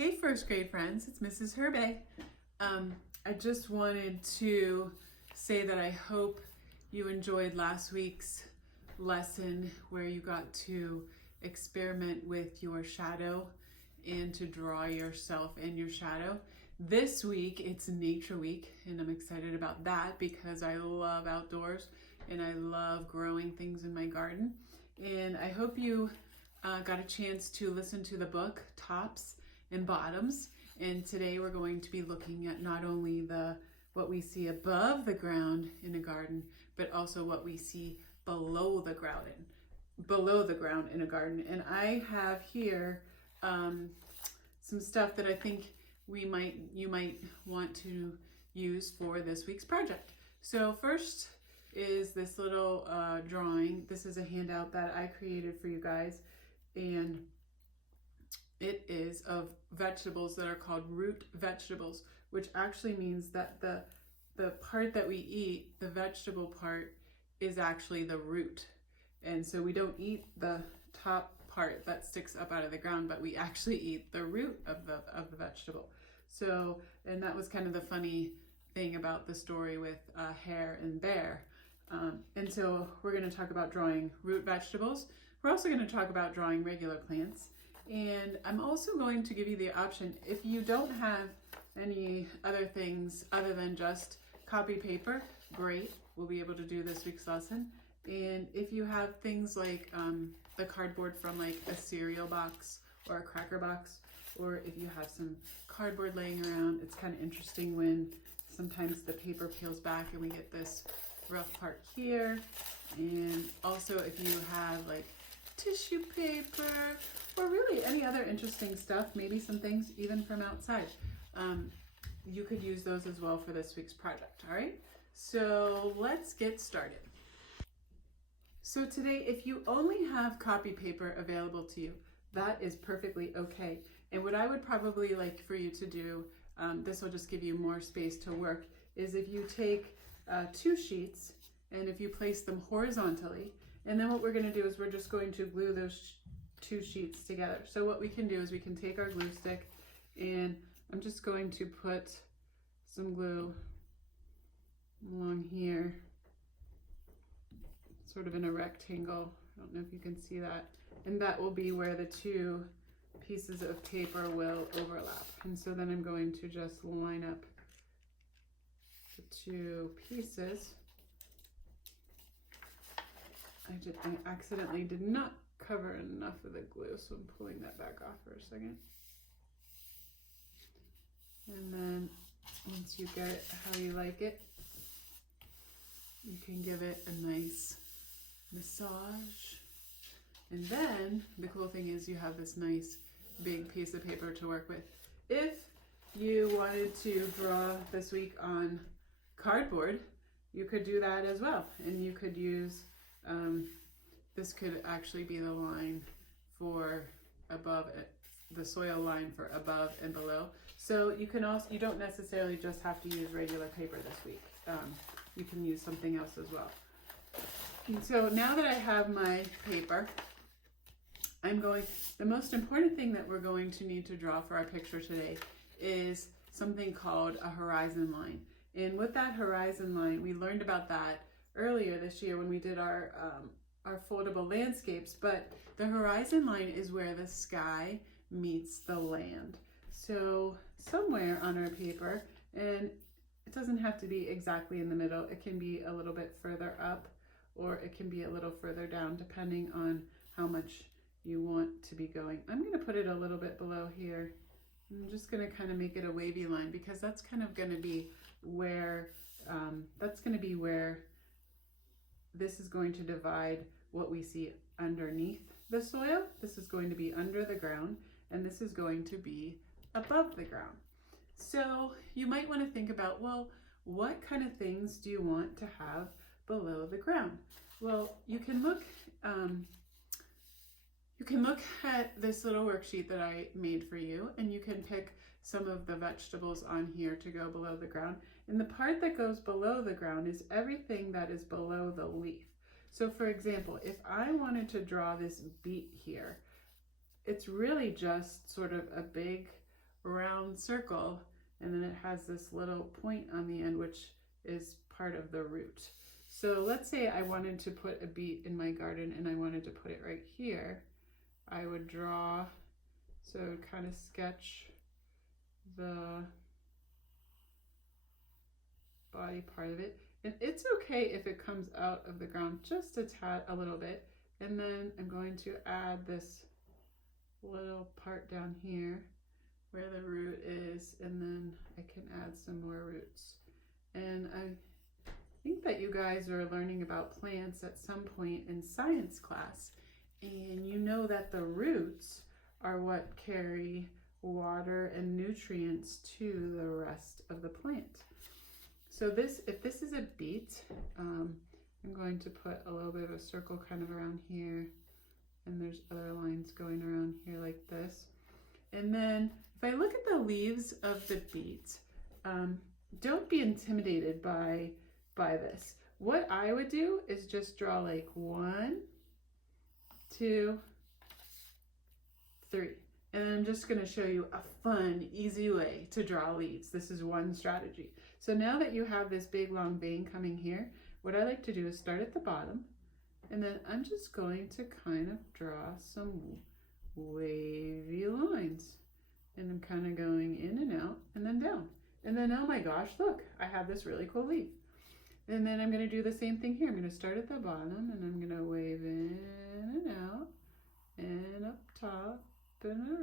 Hey first grade friends, it's Mrs. Herbay. I just wanted to say that I hope you enjoyed last week's lesson where you got to experiment with your shadow and to draw yourself in your shadow. This week it's Nature Week and I'm excited about that because I love outdoors and I love growing things in my garden. And I hope you got a chance to listen to the book Tops and Bottoms, and today we're going to be looking at not only what we see above the ground in a garden, but also what we see below the ground in a garden. And I have here some stuff that I think you might want to use for this week's project. So first is this little drawing. This is a handout that I created for you guys, and it is of vegetables that are called root vegetables, which actually means that the part that we eat, the vegetable part, is actually the root. And so we don't eat the top part that sticks up out of the ground, but we actually eat the root of the vegetable. So, and that was kind of the funny thing about the story with Hare and Bear. And so we're going to talk about drawing root vegetables. We're also going to talk about drawing regular plants. And I'm also going to give you the option, if you don't have any other things other than just copy paper, great, we'll be able to do this week's lesson. And if you have things like the cardboard from like a cereal box or a cracker box, or if you have some cardboard laying around, it's kind of interesting when sometimes the paper peels back and we get this rough part here. And also if you have like tissue paper, or really any other interesting stuff, maybe some things even from outside. You could use those as well for this week's project, all right? So let's get started. So today, if you only have copy paper available to you, that is perfectly okay. And what I would probably like for you to do, this will just give you more space to work, is if you take 2 sheets and if you place them horizontally, and then what we're gonna do is we're just going to glue those 2 sheets together. So what we can do is we can take our glue stick, and I'm just going to put some glue along here, sort of in a rectangle. I don't know if you can see that. And that will be where the 2 pieces of paper will overlap. And so then I'm going to just line up the 2 pieces. I accidentally did not cover enough of the glue, so I'm pulling that back off for a second. And then once you get it how you like it, you can give it a nice massage. And then the cool thing is you have this nice big piece of paper to work with. If you wanted to draw this week on cardboard, you could do that as well. And you could use this could actually be the line for above it, the soil line for above and below. So you can also, you don't necessarily just have to use regular paper this week. You can use something else as well. And so now that I have my paper, the most important thing that we're going to need to draw for our picture today is something called a horizon line. And with that horizon line, we learned about that earlier this year when we did our foldable landscapes, but the horizon line is where the sky meets the land. So somewhere on our paper, and it doesn't have to be exactly in the middle, it can be a little bit further up or it can be a little further down depending on how much you want to be going. I'm going to put it a little bit below here. I'm just going to kind of make it a wavy line because that's kind of going to be where this is going to divide what we see underneath the soil. This is going to be under the ground, and this is going to be above the ground. So you might want to think about, well, what kind of things do you want to have below the ground? Well, you can look at this little worksheet that I made for you, and you can pick some of the vegetables on here to go below the ground. And the part that goes below the ground is everything that is below the leaf. So for example, if I wanted to draw this beet here, it's really just sort of a big round circle, and then it has this little point on the end, which is part of the root. So let's say I wanted to put a beet in my garden and I wanted to put it right here. I would draw, so kind of sketch the body part of it. And it's okay if it comes out of the ground just a tad, a little bit. And then I'm going to add this little part down here where the root is, and then I can add some more roots. And I think that you guys are learning about plants at some point in science class, and you know that the roots are what carry water and nutrients to the rest of the plant. So if this is a beet, I'm going to put a little bit of a circle kind of around here, and there's other lines going around here like this. And then if I look at the leaves of the beet, don't be intimidated by this. What I would do is just draw like 1, 2, 3. And I'm just going to show you a fun, easy way to draw leaves. This is one strategy. So now that you have this big long vein coming here, what I like to do is start at the bottom, and then I'm just going to kind of draw some wavy lines. And I'm kind of going in and out and then down. And then, oh my gosh, look, I have this really cool leaf. And then I'm going to do the same thing here. I'm going to start at the bottom, and I'm going to wave in and out and up top and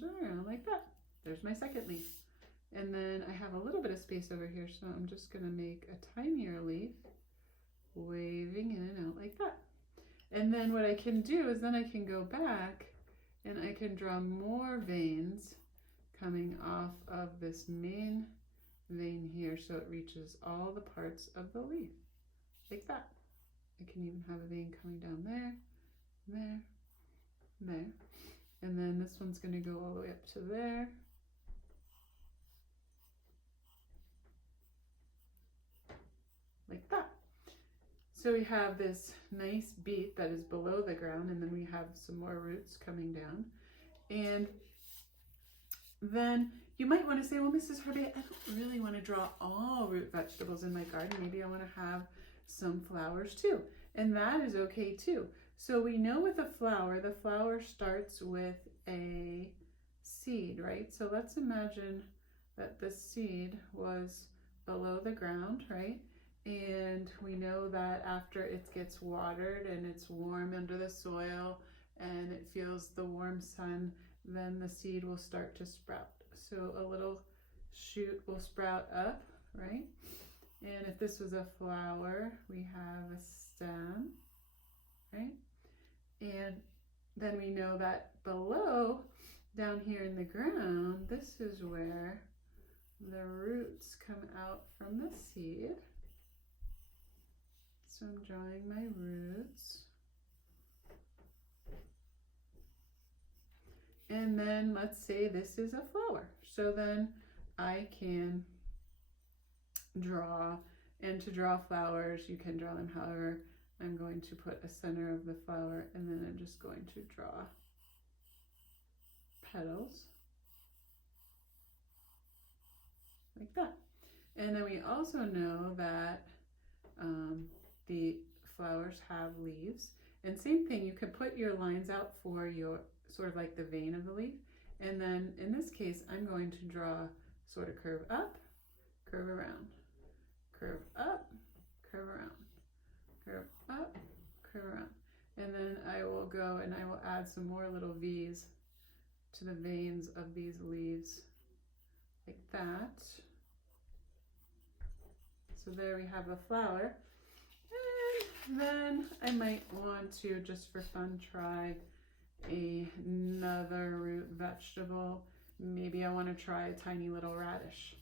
around like that. There's my second leaf. And then I have a little bit of space over here, so I'm just going to make a tinier leaf, waving in and out like that. And then what I can do is then I can go back and I can draw more veins coming off of this main vein here, so it reaches all the parts of the leaf, like that. I can even have a vein coming down there, there, there. And then this one's going to go all the way up to there. Like that. So we have this nice beet that is below the ground, and then we have some more roots coming down. And then you might want to say, well, Mrs. Herbay, I don't really want to draw all root vegetables in my garden. Maybe I want to have some flowers too. And that is okay too. So we know with a flower, the flower starts with a seed, right? So let's imagine that the seed was below the ground, right? And we know that after it gets watered and it's warm under the soil and it feels the warm sun, then the seed will start to sprout. So a little shoot will sprout up, right? And if this was a flower, we have a stem, right? And then we know that below, down here in the ground, this is where the roots come out from the seed. So I'm drawing my roots. And then let's say this is a flower. So then I can draw, and to draw flowers, you can draw them however. I'm going to put a center of the flower, and then I'm just going to draw petals like that. And then we also know that the flowers have leaves, and same thing, you could put your lines out for your sort of like the vein of the leaf, and then in this case I'm going to draw sort of curve up, curve around, curve up, curve around, curve up, curve around, and then I will go and I will add some more little V's to the veins of these leaves like that. So there we have a flower. And then I might want to, just for fun, try another root vegetable. Maybe I want to try a tiny little radish.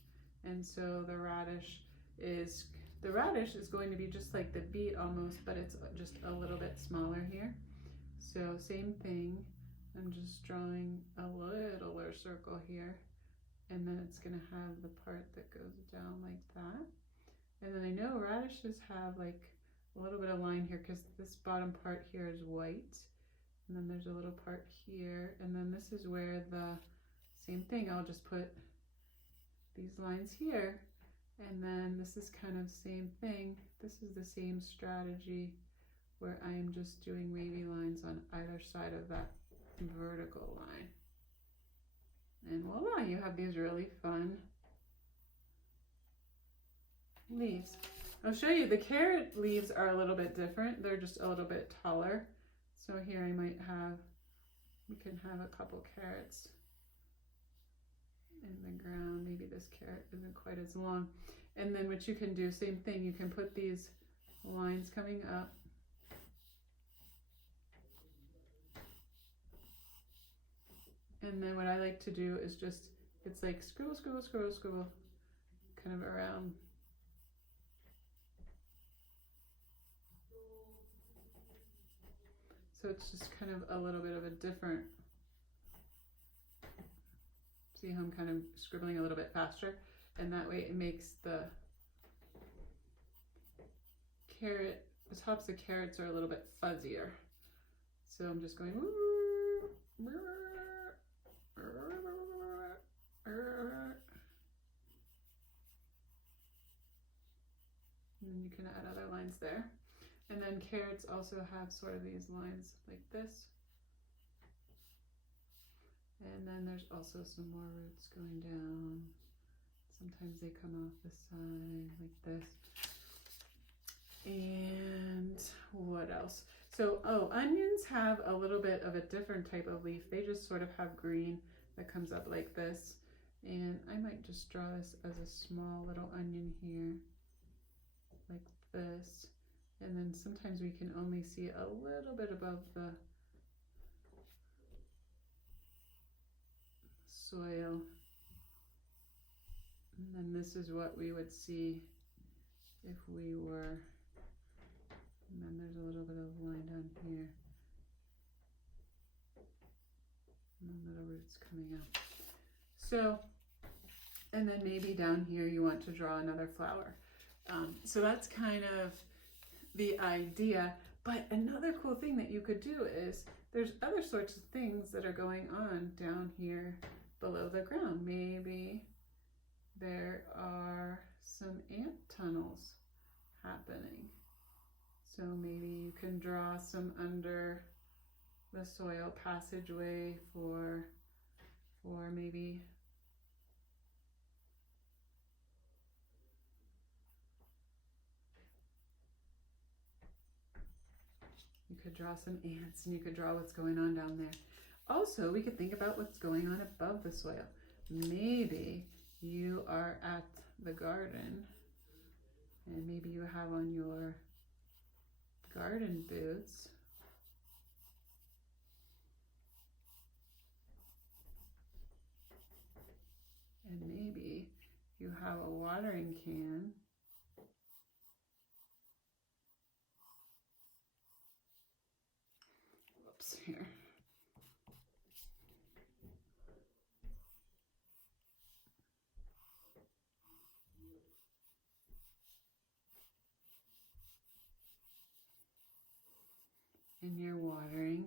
And so the radish is going to be just like the beet almost, but it's just a little bit smaller here. So same thing, I'm just drawing a littler circle here, and then it's going to have the part that goes down like that. And then I know radishes have like a little bit of line here because this bottom part here is white, and then there's a little part here, and then this is where the same thing, I'll just put these lines here, and then this is kind of same thing. This is the same strategy where I am just doing wavy lines on either side of that vertical line. And voila, you have these really fun leaves. I'll show you, the carrot leaves are a little bit different. They're just a little bit taller. So here I might have, we can have a couple carrots in the ground. Maybe this carrot isn't quite as long. And then what you can do, same thing, you can put these lines coming up. And then what I like to do is just, it's like scribble, scribble, scribble, scribble, kind of around. So it's just kind of a little bit of a different, see how I'm kind of scribbling a little bit faster? And that way it makes the carrot, the tops of carrots are a little bit fuzzier. So I'm just going, and then you can add other lines there. And then carrots also have sort of these lines like this. And then there's also some more roots going down. Sometimes they come off the side like this. And what else? So, oh, onions have a little bit of a different type of leaf. They just sort of have green that comes up like this. And I might just draw this as a small little onion here, like this. And then sometimes we can only see a little bit above the soil. And then this is what we would see if we were, and then there's a little bit of line down here. And then little roots coming out. So, and then maybe down here you want to draw another flower. So that's kind of the idea. But another cool thing that you could do is there's other sorts of things that are going on down here below the ground. Maybe there are some ant tunnels happening. So maybe you can draw some under the soil passageway for maybe you could draw some ants, and you could draw what's going on down there. Also, we could think about what's going on above the soil. Maybe you are at the garden and maybe you have on your garden boots. And maybe you have a watering can. Whoops, here. And you're watering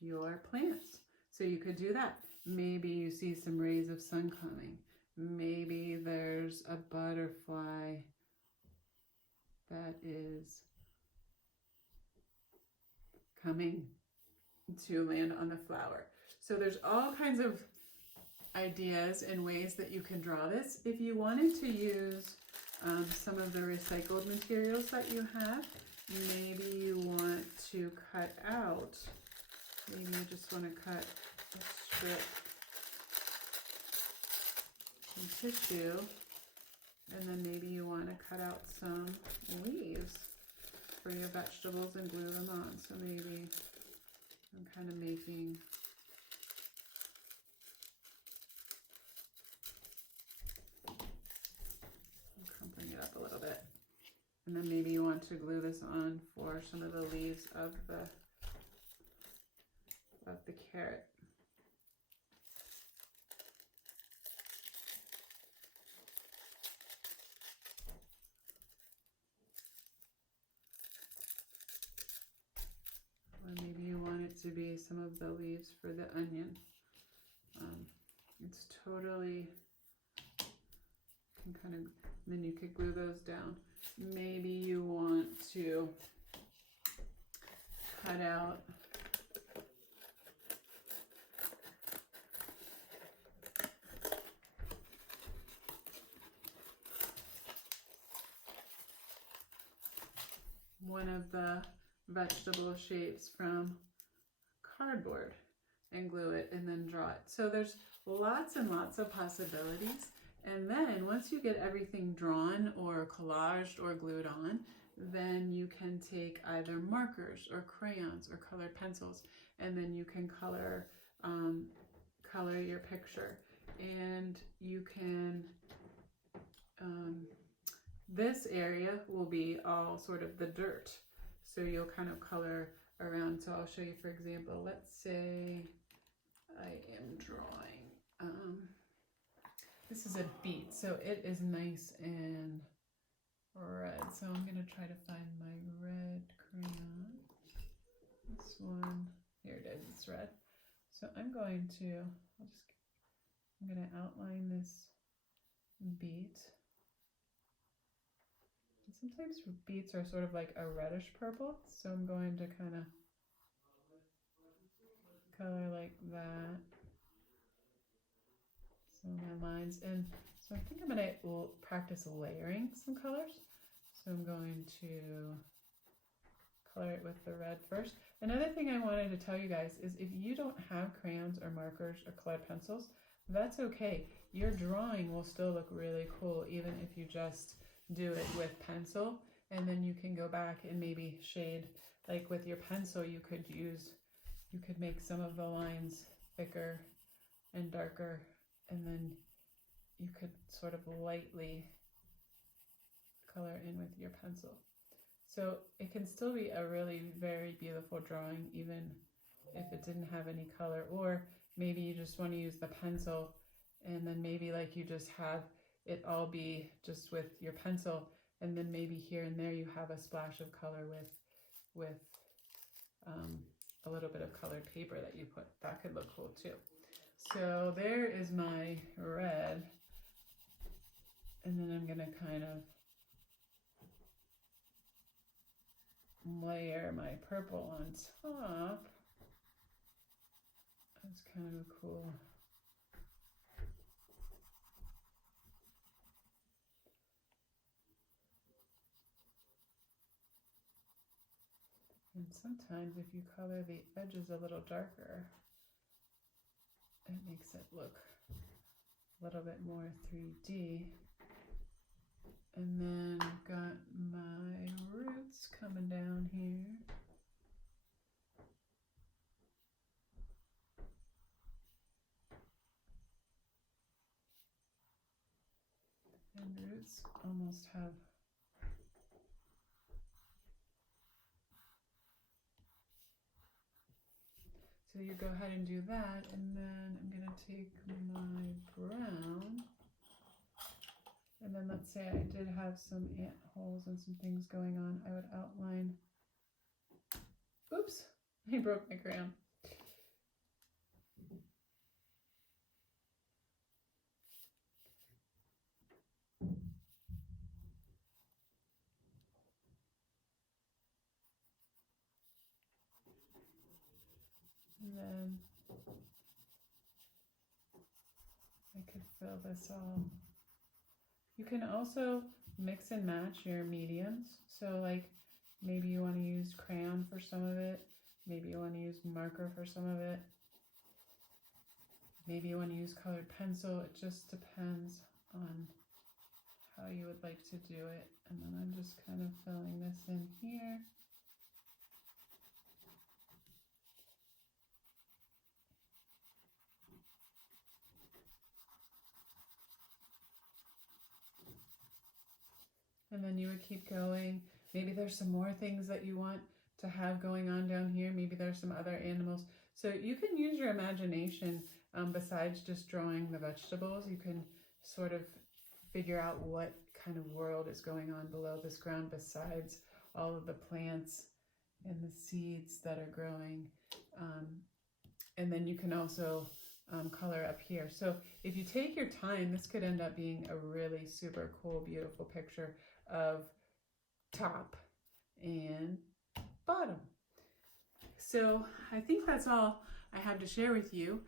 your plants. So you could do that. Maybe you see some rays of sun coming. Maybe there's a butterfly that is coming to land on the flower. So there's all kinds of ideas and ways that you can draw this. If you wanted to use some of the recycled materials that you have, maybe you want to cut out, maybe you just want to cut a strip, some tissue, and then maybe you want to cut out some leaves for your vegetables and glue them on. So maybe I'm kind of making crumpling it up a little bit. And then maybe you want to glue this on for some of the leaves of the carrot. Or maybe you want it to be be some of the leaves for the onion. It's totally, can kind of, then you could glue those down. Maybe you want to cut out one of the vegetable shapes from cardboard and glue it and then draw it. So there's lots and lots of possibilities. And then once you get everything drawn or collaged or glued on, then you can take either markers or crayons or colored pencils, and then you can color your picture. And you can, this area will be all sort of the dirt. So you'll kind of color around. So I'll show you, for example, let's say I am drawing, this is a beet, so it is nice and red. So I'm going to try to find my red crayon. This one, here it is, it's red. So I'm going to, I'm going to outline this beet. And sometimes beets are sort of like a reddish purple, so I'm going to kind of color like that. Some of my lines, and so I think I'm going to practice layering some colors. So I'm going to color it with the red first. Another thing I wanted to tell you guys is if you don't have crayons or markers or colored pencils, that's okay. Your drawing will still look really cool even if you just do it with pencil, and then you can go back and maybe shade, like with your pencil you could make some of the lines thicker and darker, and then you could sort of lightly color in with your pencil. So it can still be a really very beautiful drawing even if it didn't have any color, or maybe you just want to use the pencil and then maybe like you just have it all be just with your pencil, and then maybe here and there you have a splash of color with a little bit of colored paper that you put. That could look cool too. So there is my red, and then I'm gonna kind of layer my purple on top. That's kind of cool. And sometimes if you color the edges a little darker, it makes it look a little bit more 3D. And then I've got my roots coming down here. And roots almost have so you go ahead and do that, and then I'm going to take my brown, and then let's say I did have some ant holes and some things going on, I would outline, oops, I broke my crayon. And then I could fill this all. You can also mix and match your mediums. So like maybe you want to use crayon for some of it. Maybe you want to use marker for some of it. Maybe you want to use colored pencil. It just depends on how you would like to do it. And then I'm just kind of filling this in here. And then you would keep going. Maybe there's some more things that you want to have going on down here. Maybe there's some other animals. So you can use your imagination besides just drawing the vegetables. You can sort of figure out what kind of world is going on below this ground besides all of the plants and the seeds that are growing And then you can also color up here. So if you take your time, this could end up being a really super cool, beautiful picture of top and bottom. So I think that's all I have to share with you,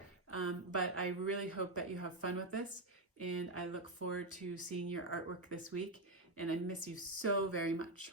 but I really hope that you have fun with this, and I look forward to seeing your artwork this week, and I miss you so very much.